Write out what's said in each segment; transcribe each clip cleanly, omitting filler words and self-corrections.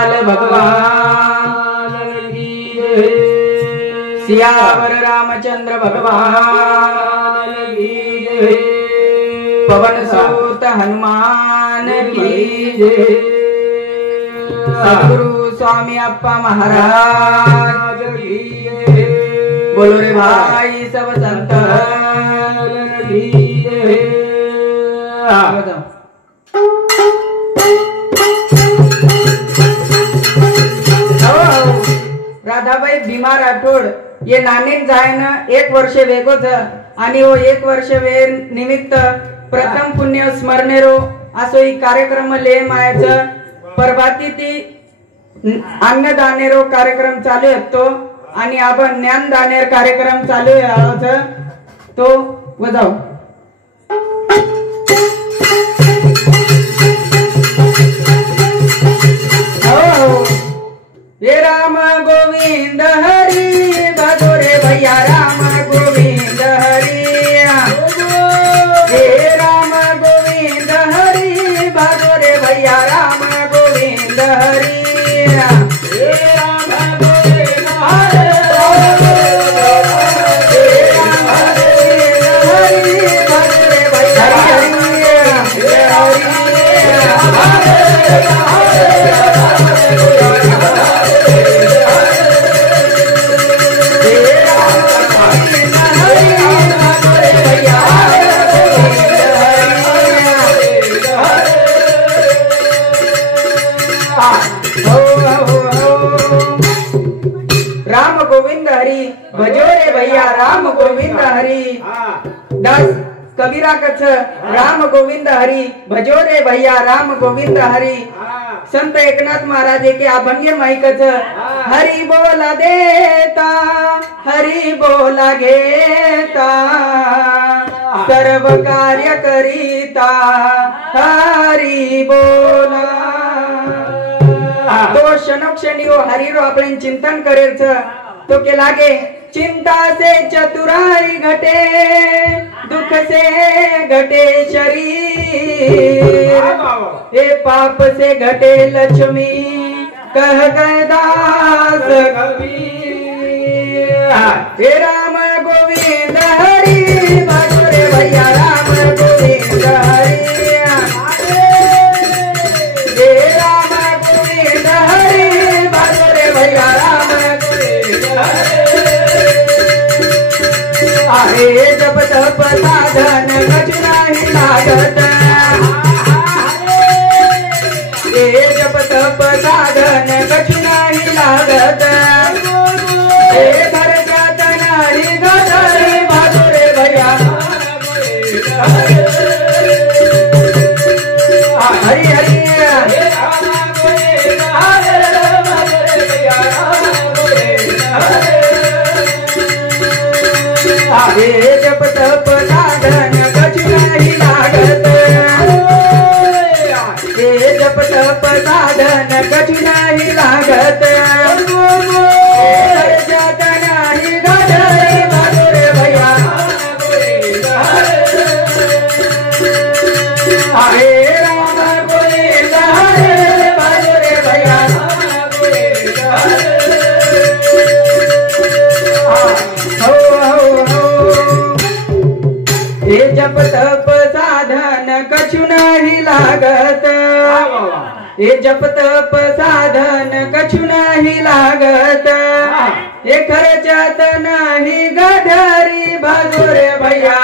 भगवान की जय। सियावर रामचंद्र भगवान की जय। पवन सुत हनुमान की जय। सद्गुरु स्वामी अप्पा महाराज की जय। बोलो रे भाई सब संतन की जय। राधाबाई भीमा राठोड ये नाणेन जायन 1 वर्ष वेगोच आणि वो 1 वर्ष वे निमित्त प्रथम पुण्य स्मरणेरो असो ही कार्यक्रम ले मायाच परभाती ती अन्नदानेरो कार्यक्रम चालू असतो आणि आपण ज्ञानदानेर कार्यक्रम चालू आहे तो वजाव हे राम गोविंद हरी भजो रे भैया राम गोविंद हरी। हे राम गोविंद हरी भजो रे भैया राम गोविंद हरी। हे राम गोविंद हरी भजो रे भैया राम गोविंद हरी भजो रे भैया राम गोविंद हरी। 10 कबीरा कछ राम गोविंद हरी भजो रे भैया राम गोविंद हरी। संत एकनाथ महाराज के अभंग माईकच हरी बोला देता हरी बोला घेता सर्व कार्य करीता हरी बोला। तो क्षणोक्षणी हरिरो आपण चिंतन करेच तो के लागे चिंता से चतुराई घटे दुख से घटे शरीर हे पाप से घटे लक्ष्मी कह गए दास कबीर। हे राम गोविंद हरि भजो रे भैया राम गोविंद हरि। हे राम गोविंद हरि भजो रे भैया राम गोविंद हरि। आहे जप तप साधन कछु नाही लागत। हे जप तप साधन कछु नाही लागत। हे घरच्यात नाही गदरी भजो रे भैया हरी हरी। हे जप तप साधन कछु नाही लागत। हे जप तप साधन कछु नाही लागत। घरच्यात नाही गदरी भजो रे भैया हे राम गोविंद हरे भजो रे भैया हे जप तप साधन कछु नाही लागत। हे जप तप साधन कछु नाही लागत। हे खर्चात नाही गधरी भजो रे भैया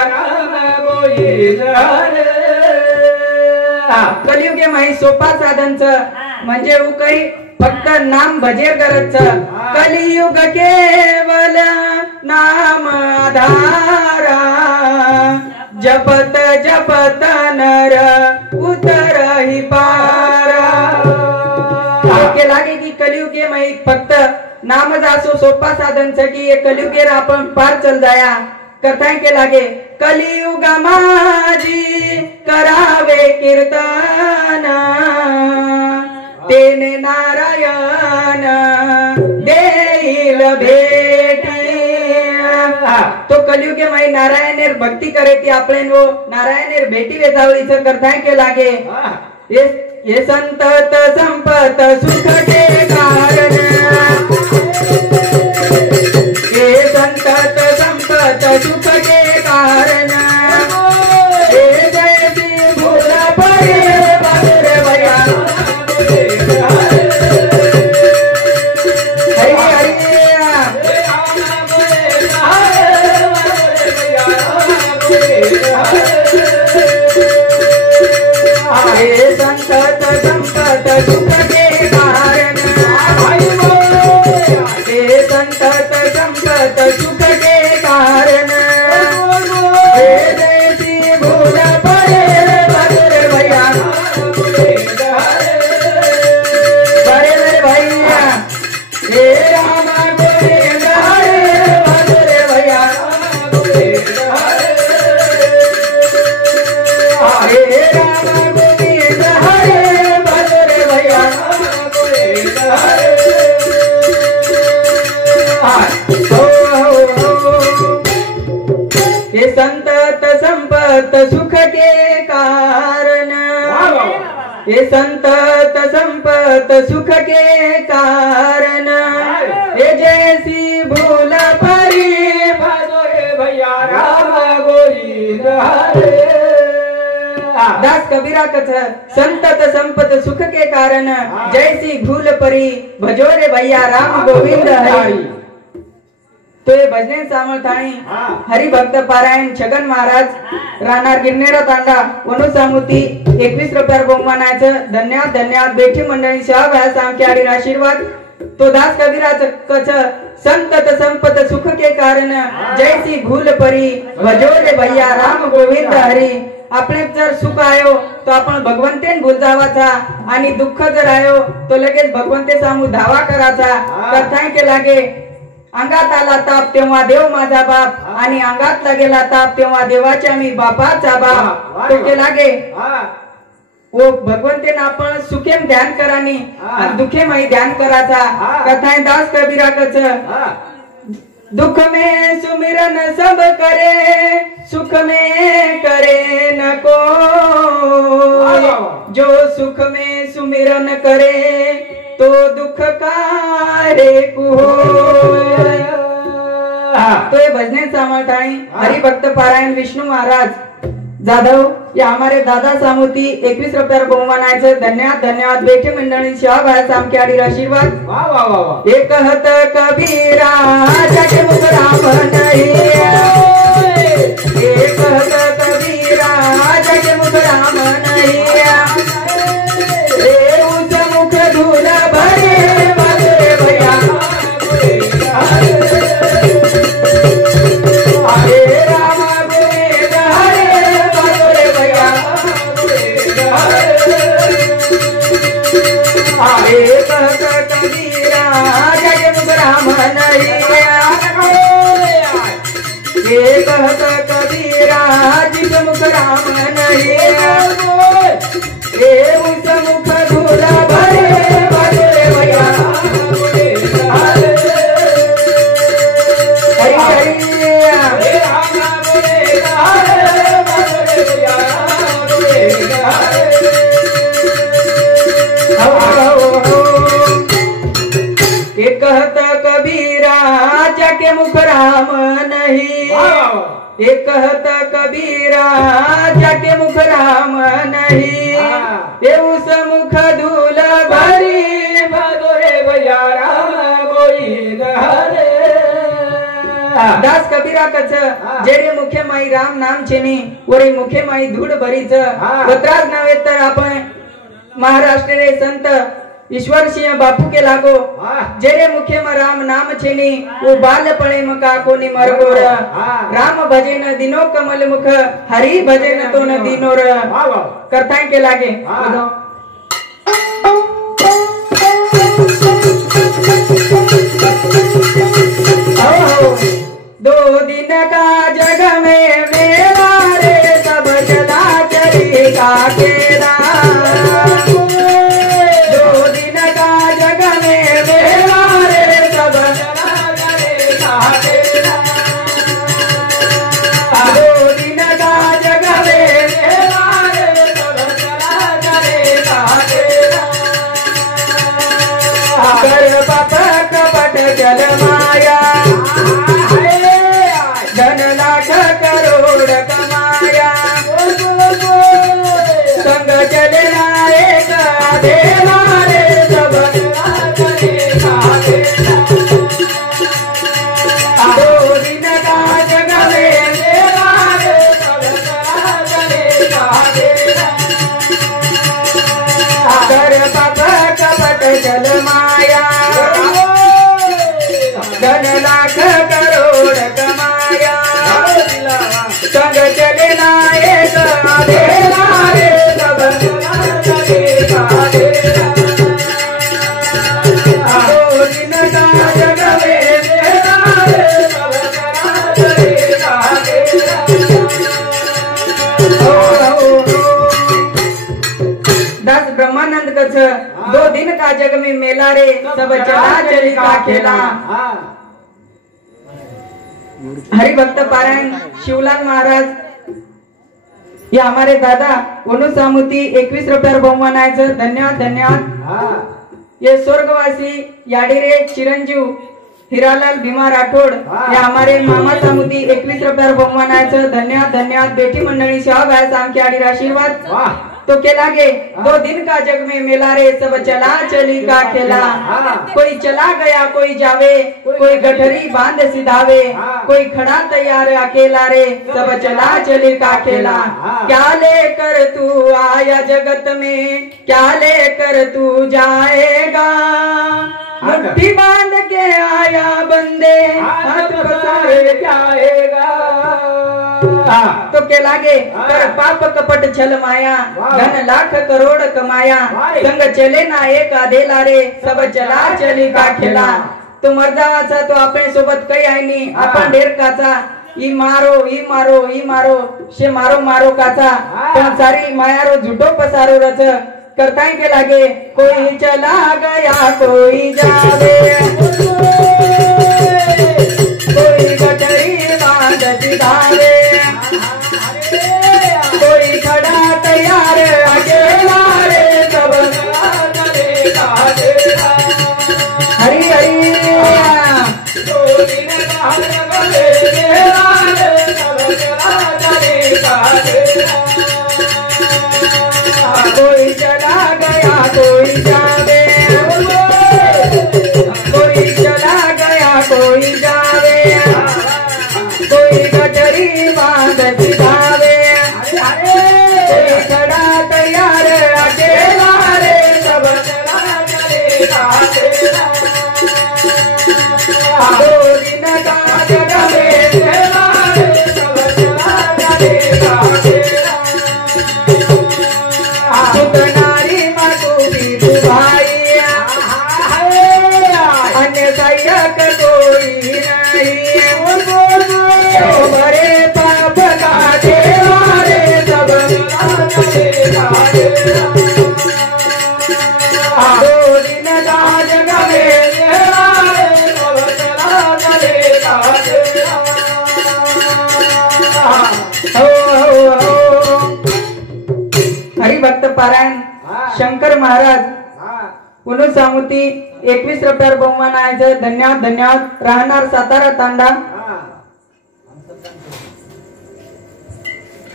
गोविंद हरे। कलियुगे माही सोपा साधनच म्हणजे काही फक्त नाम भजे करत। कलियुग केवल नाम आधारा जपत जपत नर उतरही पारा। के लागे की कलियुगे माही फक्त नाम जासो सोपा साधनच की कलियुगेर आपण पार चल जाया करताय के लागे कलियुग माझी करावे कीर्तन तेने नारायण देईल भेटी। तो कलियुगे माई नारायणेर भक्ती करे ती आपले वो नारायणेर भेटी वेचावळीच करताय के लागे ये संतत संपत सुख के हे संतत संपत सुख के कारण, हे संतत संपत सुख के कारण, हे जैसी भूल परी भैया राम गोविंद हरे। दास कबीरा कथ संतत संपत सुख के कारण, जैसी भूल परी भजोरे भैया राम गोविंद हरि। तो हे भजने सामर्थाणी हरिभक्त पारायण छगन महाराज राहणार गिरनेरा तांडा वनुसामुती 21 रुपयावर बहुमानाचं धन्यवाद धन्यवाद। बेठी मंडळी शाह व्यास आमके आडीर आशीर्वाद। तो दास कबीराचं कथ संतत संपत सुख के कारण, जैसी भूल परी भजोरे भैया राम गोविंद हरी। आपले जर सुख आयो तो आपण भगवंतेन भूल जावाचा, आणि दुःख जर आयो तो लगेच भगवंते सामू धावा कराचा। कथाय के लागे अंगात आला ताप तेव्हा देव माझा बाप, आणि अंगात लागेला ताप तेव्हा देवाच्या मी बापाचा बाप। तो के लागे वो भगवंतेन आपण सुखेम ध्यान करानी आणि दुखेमही ध्यान कराचा। कथाय दास कबीरा कच दुख में सुमिरन सब करे, सुख में करे न कोई, जो सुख में सुमिरन करे तो दुख कारे को। तो ये भजने सामर्थाणी हरिभक्त पारायण विष्णु महाराज जाधव या हमारे दादा सामुती 21 रुपयावर बहुमानाचं धन्यवाद धन्यवाद। बेठी मंडळी शाह भाई सामके आडीर आशीर्वाद। वाह वाह वाह। एक कहत कबीरा जग मुख राम नहीं, एक कहत कबीरा जग मुख राम नहीं, रे उस मुख धूल भरे भरे भैया हरे राम गोविंद हरे भरे भैया हरे कहत कबीरा जग मुख राम नहीं, ये कहत कबीरा जिस मुख राम नहीं, ये उस मुख धूल भरे भरे भैया हरि एक कहत कबीरा जाके मुख राम नहीं, एक कहत कबीरा जाके मुख राम नहीं, ये उस मुख धूल भरी भदोरे भैया राम गोविंद हरे। दास कबीरा कच जेरे मुखे माई राम नाम छेनी वरे मुखे माई धूळ भरीच। वत्राज नव्हे तर आपण महाराष्ट्र रे संत ईश्वर सिंह बापू के लागो, जेरे मुखे में राम नाम छेनी वो बाल पड़े मका कोनी मरगोर। राम भजन दिनो कमल मुख, हरि भजन तो न दिनोर। करताएं के लागे दो दिन का जग में मेरा रे सब चला चली का तेरा, दो दिन का जग में मेरा रे सब चला चली का तेरा, दो दिन का जग में मेरा रे सब चला चली का तेरा। कर बाप कपट जल माया, धन लाख करोड़ कमाया, संग चलना एक देवा रे सब दो दिन का जग में देवा रे सब कर पप कपट जल माया, धन लाख करोड़ कमाया, संग चलना एक देवा रे सब दो दिन का जग में देवा रे सब। दास ब्रह्मानंद कच दो दिन का जग में मेला रे सब चला चली का खेला। हरिभक्त पारायण शिवलाल महाराज ये हमारे दादा वनु सामुती 21 रुपयावर बहुमान आयचं। धन्यवाद धन्यवाद। ये स्वर्गवासी याडीरे चिरंजीव हिरालाल भीमा राठोड ये हमारे मामा सामुती 21 रुपयावर बहुमान आयचं। धन्यवाद धन्यवाद। बेटी मंडळी सेवा भाई साम के आडीर आशीर्वाद तो के लागे दो दिन का जग में मेला रे सब चला चली का खेला। कोई चला गया कोई जावे कोई गठरी बांध सिधावे कोई खड़ा तैयार अकेला रे सब चला चली का खेला। क्या लेकर तू आया जगत में क्या लेकर तू जाएगा मुट्ठी बांध के आया बंदे हाथ पसारे जाएगा। तो के लागे कर पाप कपट छल माया धन लाख करोड़ कमाया संग चले ना एक आधेला रे सब चला चली का खेला। तो मर्दावाचा तो आपण सोबत काही आहे नी आपण ढेर काचा ई मारो शे मारो मारो काचा पण सारी मायारो झूठो पसारो रच करताई के लागे कोई चला गया कोई जावे कोई गठरी बांध सिधावे कोई खड़ा तैयार अकेला रे सब हरी हरी कोई चला गया कोई जावे कोई चला गया कोई जावे कोई गठरी बांध सिधावे कोई खड़ा तैयार अकेला रे सब दो दिन का जग में मेला रे सब नारी मधुबी भाई अन्य सहायक कोई नहीं बड़े पाप का देवा रे सब दो दिन का जग में हरिभक्त पारायण शंकर महाराज पुनः सामुती 21 रुपयावर बहुमान आयचं। धन्यवाद धन्यवाद। राहणार सातारा तांडा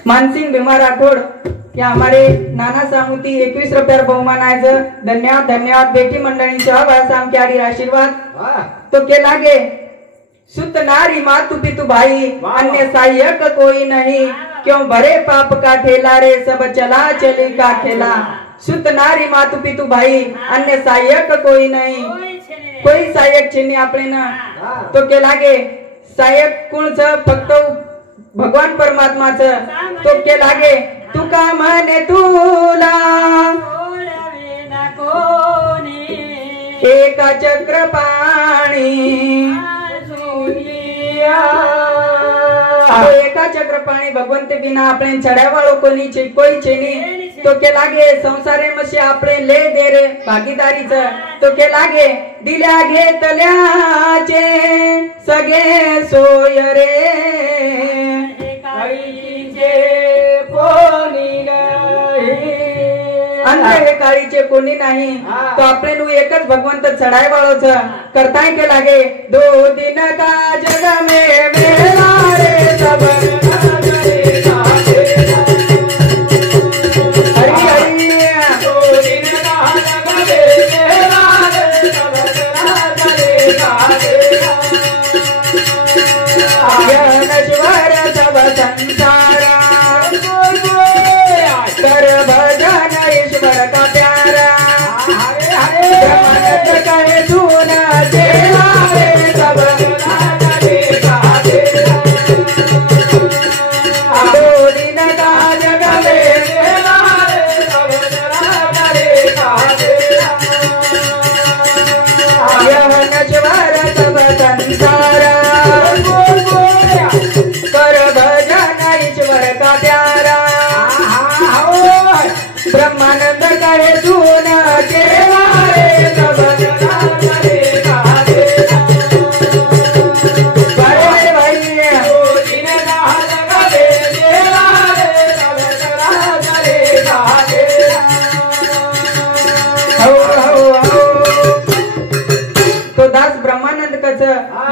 मानसिंग भीमा राठोड या हमारे नाना सामुती 21 रुपयावर बहुमान आयचं। धन्यवाद धन्यवाद। बेटी मंडळी सेवा भाई साम के आडीर आशीर्वाद तो के लागे सुत नारी मातु पितु भाई अन्य सहायक कोई नहीं क्यों भरे पाप का ठेला रे सब चला चली का खेला। सुत नारी मातु पितु भाई अन्य सहायक कोई नहीं कोई सहायक छेनी आपले ना तो के लागे सहायक कोण फक्त भगवान परमात्माच तो के लागे तुका म्हणे तुला एका चक्र पाणी एका चक्र पाणी भगवंत बिना આપણે ચડાવવાળો કોની છે કોઈ છે નહીં તો કે લાગે સંસારે મશે આપણે લે દે રે ભાગીદારી છે તો કે લાગે દિल्या घेतल्याचे सगळे सोय रे काळीचे कोणी नाही अंत हे काळीचे कोणी नाही तो આપણે નું એક જ ભગવંત ચડાવવાળો છે કરતાય કે લાગે दो दिन का जग में मेला रे सब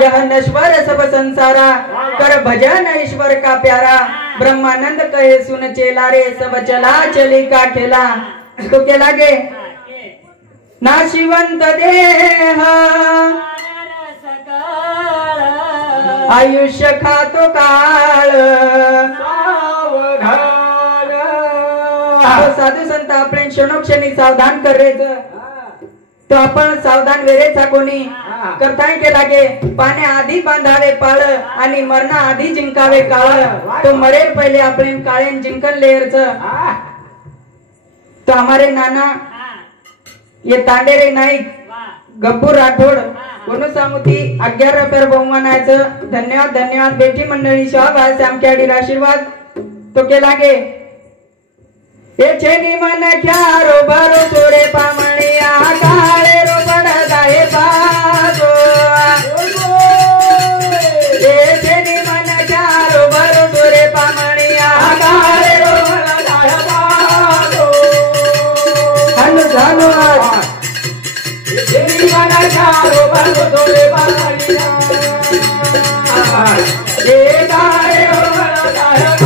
यह नश्वर सब संसारा कर भजन ईश्वर का प्यारा ब्रह्मानंद कहे सुन चेला रे सब चला चली का खेला। तो क्या लागे नाशिवंत देह आयुष्य खातो काळ साधू संत आपण क्षणोक्षणी सावधान करायचं तो आपण सावधान वेरेचा कोणी करताय के लागे पाण्या आधी बांधावे पाळ आणि मरणा आधी जिंकावे काळ तो मरेल पहिले आपण काळेन जिंकन लेरच। तो हमारे नाना ये तांडेरे नाईक गब्बू राठोड कोण सामुती 11 रुपये बहुमानाचं धन्यवाद धन्यवाद बेटी मंडळी शाबास श्यामखेडी आशीर्वाद। तो के लागे ये छेनी मन ख्यारो बारो सोरे पामणिया काळे रो पडदाए बाजो ये छेनी मन ख्यारो बारो सोरे पामणिया काळे रो पडदाए बाजो हनु जानो ये छेनी मन ख्यारो बारो सोरे पामणिया ये काळे रो पडदाए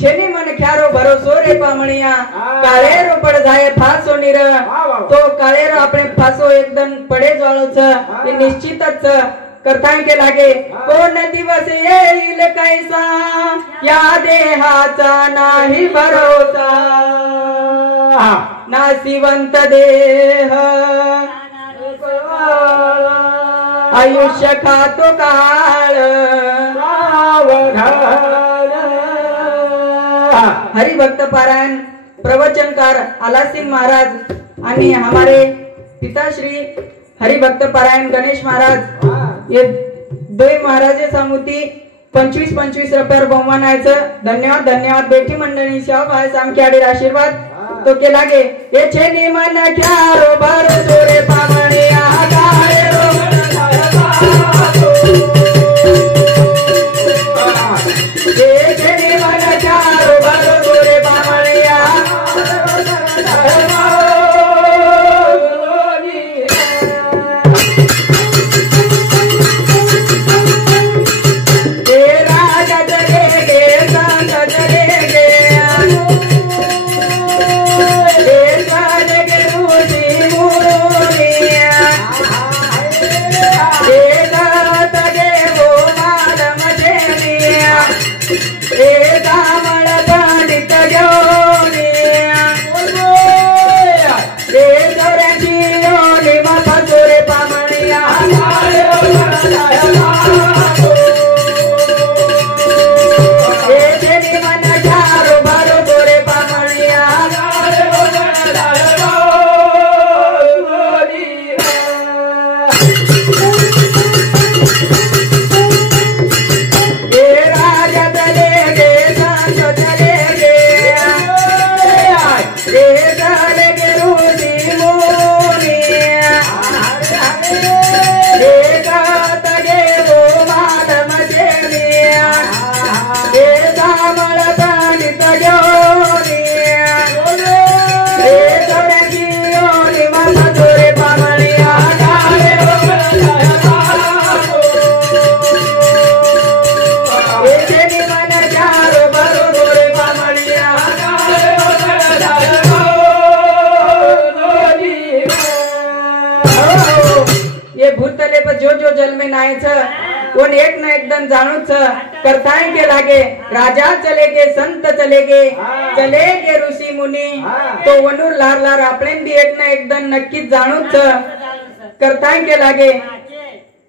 छेनी मन ख्यारो भरोसो रे पामणिया काळेरो पडधाय फासो निर तो काळेरो आपण फासो एकदम पडे ज्वाळोच हे निश्चितच करताय के लागे कोण दिवस येईल कैसा या देहाचा नाही भरोसा नाशिवंत देह आयुष्य खातो काळ हरिभक्त पारायण प्रवचनकार आलासिंग महाराज आणि हमारे पिताश्री हरिभक्त पारायण गणेश महाराज ये दो महाराजे सामुती 25-25 रुपये बहुमानाचं धन्यवाद धन्यवाद बेटी मंडळी शाबास श्यामखेडी आशीर्वाद। तो के लागे ये छेनी मन ख्यारो बारो सोरे पामणिया काळे रो ये छेनी मन ख्यारो बारो सोरे पामणिया कोण एक ना एकदम जाणूच करताय के लागे राजा चले गे संत चले गे ऋषी मुनी तो वनूर लार लार आपण भी एक ना एकदम नक्कीच जाणूच करताय के लागे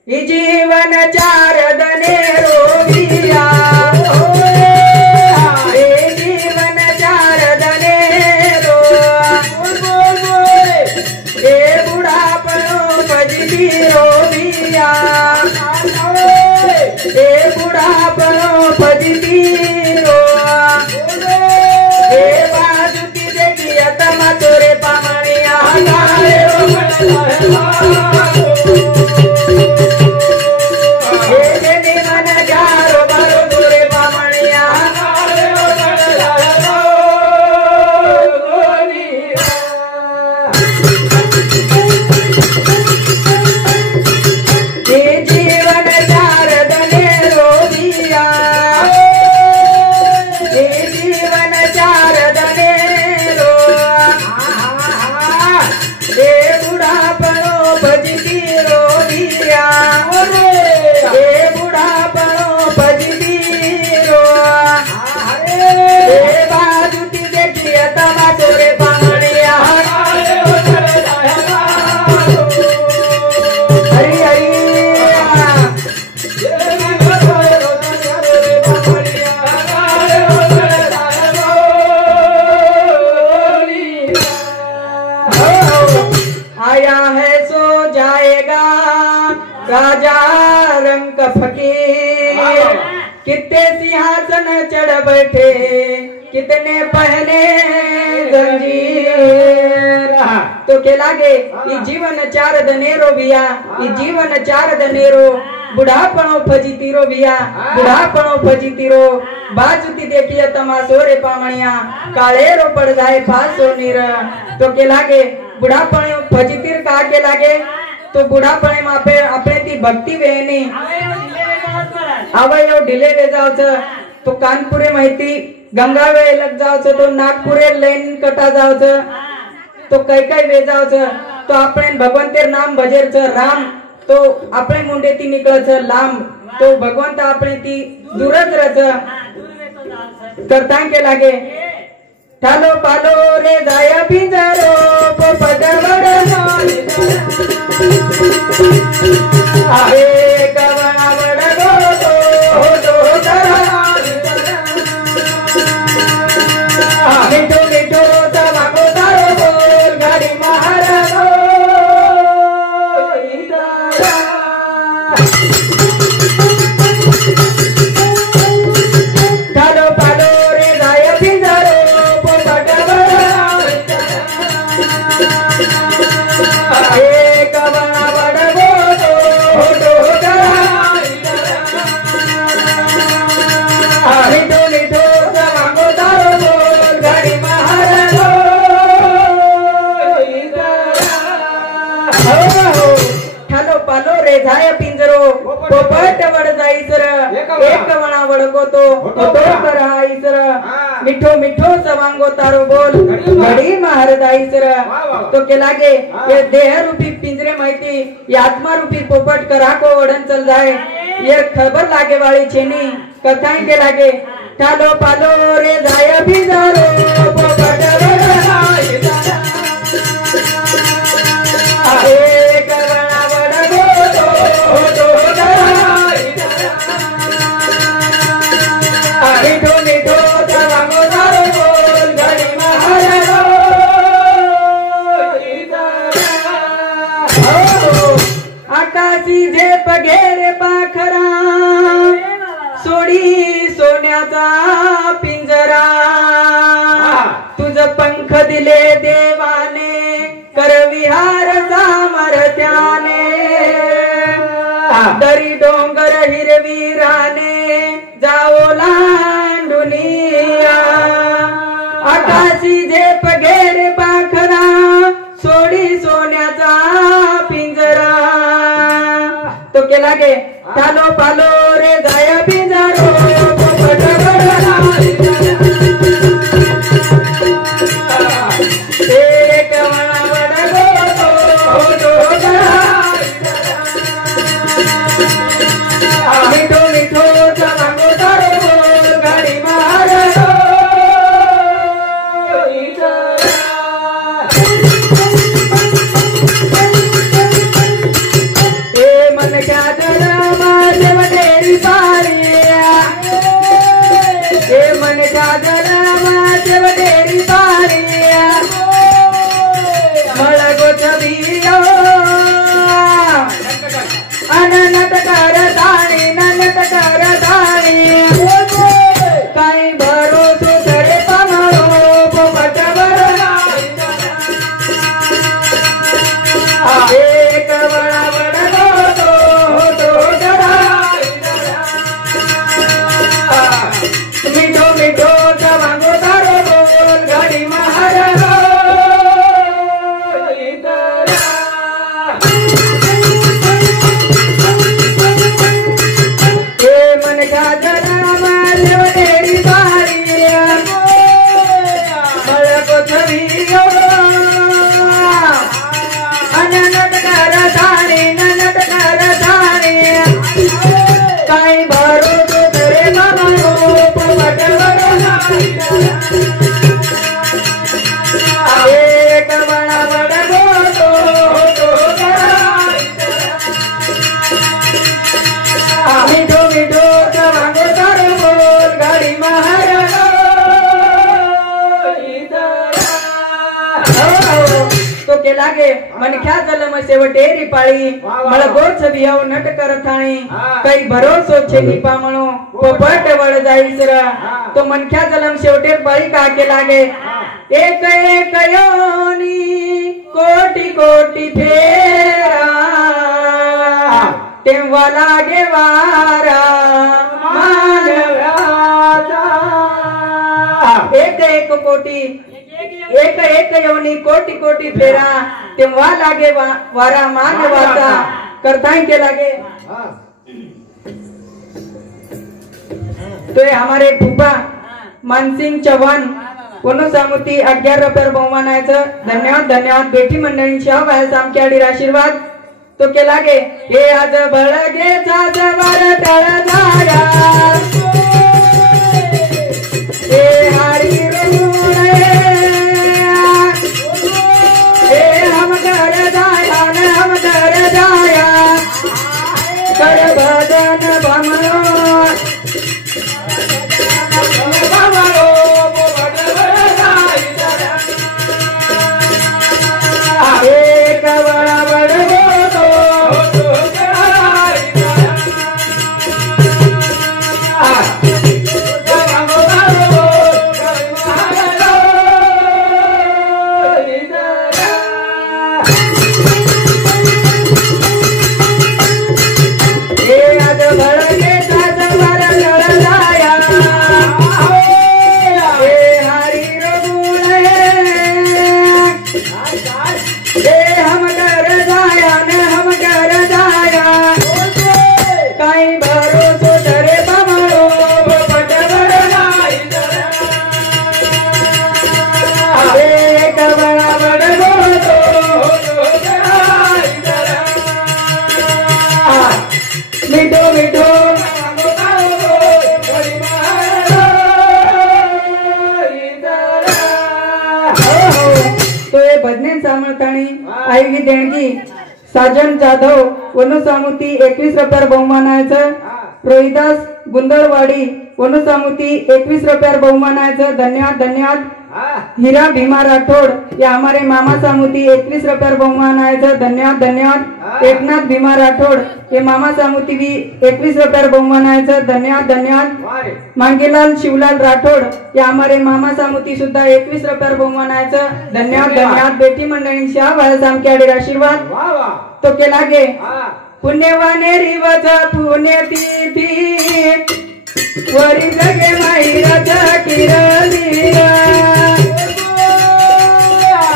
ही जीवन चार दने रोगिया जीवन चार दने रो बुढ़ापणो भजती रोगिया भजती रो हे बाजुती देखी तमा चोरे पामणिया गाळे रो हे देनी मन जारो बारो चोरे पामणिया गाळे रो राजा रंग फकीर कितने सिंहासन चढ़ बैठे कितने पहने जंजीर तो के लागे ई जीवन चार दनेरो बिया ई जीवन चार दनेरो बुढ़ापणो फजीतीरो बिया बुढ़ापणो फजीतीरो बाजुती देखिए तमाशो रे पामणिया काळेरो पड़ जाए फासो नीर तो के लागे बुढ़ापणो फजीतीर का के लागे तो बुढ़ापणे मापे आपणे ती भक्ती वेणी अवयव ढिले वे जावचं तो कानपुरे माहिती गंगा वे लग जावचं तो नागपुरे लाईन कटा जावचं तो काही वे जावचं तो आपणे भगवंतेर नाम भजेरचं राम तो आपणे मुंडे ती निकळचं लांब तो भगवंत आपणे ती दूरच रच करता के लागे ठालो पालो रे जाया पिंजरो पोपटवड आहे गवळावड गोतो होतो मिठो मिठो तवाको तारो बोल गाडी महाराजो ठालो पालो रे जाया पिंजरो पोपटवड आहे गवळावड गोतो होतो मिठो मिठो तवाको तारो बोल गाडी महाराजो ठालो पालो रे जाया पिंजरो पोपट वड जाईसर एक वणा वडकोतो होतो कराईसर मिठो मिठो सवांगो तारो बोल घडी महार दाईसर तो के लागे ये देह रूपी पिंजरे माहिती ये आत्मा रूपी पोपट करा को वडन चल जाए ये खबर लागे वाली छेनी कथाएं के लागे ठालो पालो रे जाया पिंजरो पोपट वड एक वणा वडकोतो होतो मिठो मिठो तवांगो तारो बोल गाडी महाराजो आकाशी झेप घेरे पाखरा सोडी सोन्याचा पिंजरा तुझ पंख दिले देवाने कर विहार सामर्थ्याने दरी डोंगर हिरवीराने जाओ लांडुनिया आकाशी झेप घेरे पाखरा सोडी सोन्याचा पिंजरा तो के लागे ठालो पालो रे जाया पिंजरो पोपट एक वणा वडकोतो होतो मिठो मिठो तवांगो तारो बोल गाडी महाराजो मन क्या जरा मारे वडेरी पार कर धाणी काही भरोसो तरे बाबानो पोपटवर एक बडा बडा गोतो मिठो मिठो जवांगो तर बोल गाडी महाराज तो के लागे मन ख्या जलम शेवटेरी पाळी मला गोड छबियाव नट करथाणी काही भरोसो छेनी पामणो पोपट वळ जाईसरा तो मन ख्या जलम शेवटेर पाळी का के लागे एक एक योनी कोटी कोटी फेरा तेव्हा लागे वारा मानवाचा एक एक कोटी एक एक योनी कोटी कोटी फेरा तेव्हा लागे वारा मानवाचा करताय के लागे तो ये हमारे फूफा मानसिंग चव्हाण सामुती 11 रुपये बहुमानाचं धन्यवाद धन्यवाद बेटी मंडळींची आवाज आमच्या आडीर आशीर्वाद तो के लागे हे आज बळगे जवर टळ जाया हे हरी हम कर जाया कर भजन भमरो एक बड़ा बड़ा गोतो आईगी देणगी साजन जाधव वनुसामुती 21 रुपये बहुमानाचं रोहिदास गुंदळवाडी वनुसामुती 21 रुपये बहुमानाचं धन्यवाद धन्यवाद हीरा भीमा राठोड या हमारे मामा सामुती 21 रुपये बहुमानाचं धन्यवाद धन्यवाद एकनाथ भीमा राठोड ये मामा सामुती भी 21 रुपये बहुमानाचं धन्यवाद धन्यवाद मांगेलाल शिवलाल राठोड या हमारे मामा सामुती सुद्धा 21 रुपये बहुमानाचं धन्यवाद धन्यवाद बेटी मंडळींची आवाज आमच्या आडीर आशीर्वाद तो के लागे पुण्यवाने रिवज पुण्यतिथी वरी जगे माहिराचा किरणीरा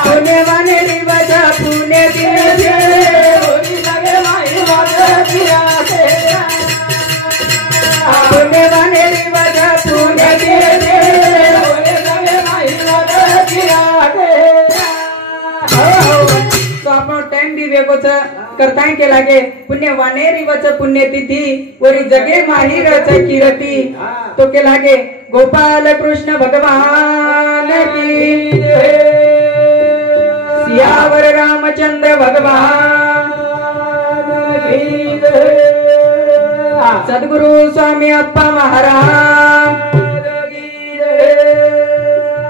पुण्यवाने रिवज पुण्यतिथी वरी जगे माहिराचा किरणीरा पुण्यवाने रिवज पुण्यतिथी वरी जगे माहिराचा किरणीरा तो आपण टाइम भी वेगोच करताय के लागे पुण्यवाने रिवच पुण्यतिथी वरी जगे माहिरच कीर्ती तो के लागे गोपाल कृष्ण भगवान की सियावर रामचंद्र भगवान की सद्गुरु स्वामी अप्पा महाराज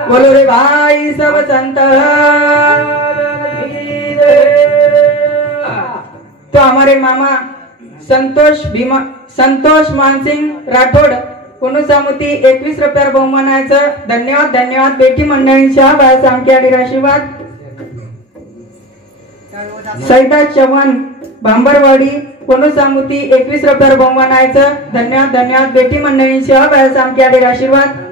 बोलो रे भाई सब संत तो हमारे मामा संतोष मानसिंग राठोड सामुती 21 रुपये बहुमानाचं धन्यवाद धन्यवाद बेटी मंडळींच्या आवाज आमच्या आडीर आशीर्वाद सैदा चव्हाण भांबरवाडी सामुती 21 रुपये बहुमानाचं धन्यवाद धन्यवाद बेटी मंडळींच्या आवाज आमच्या आडीर आशीर्वाद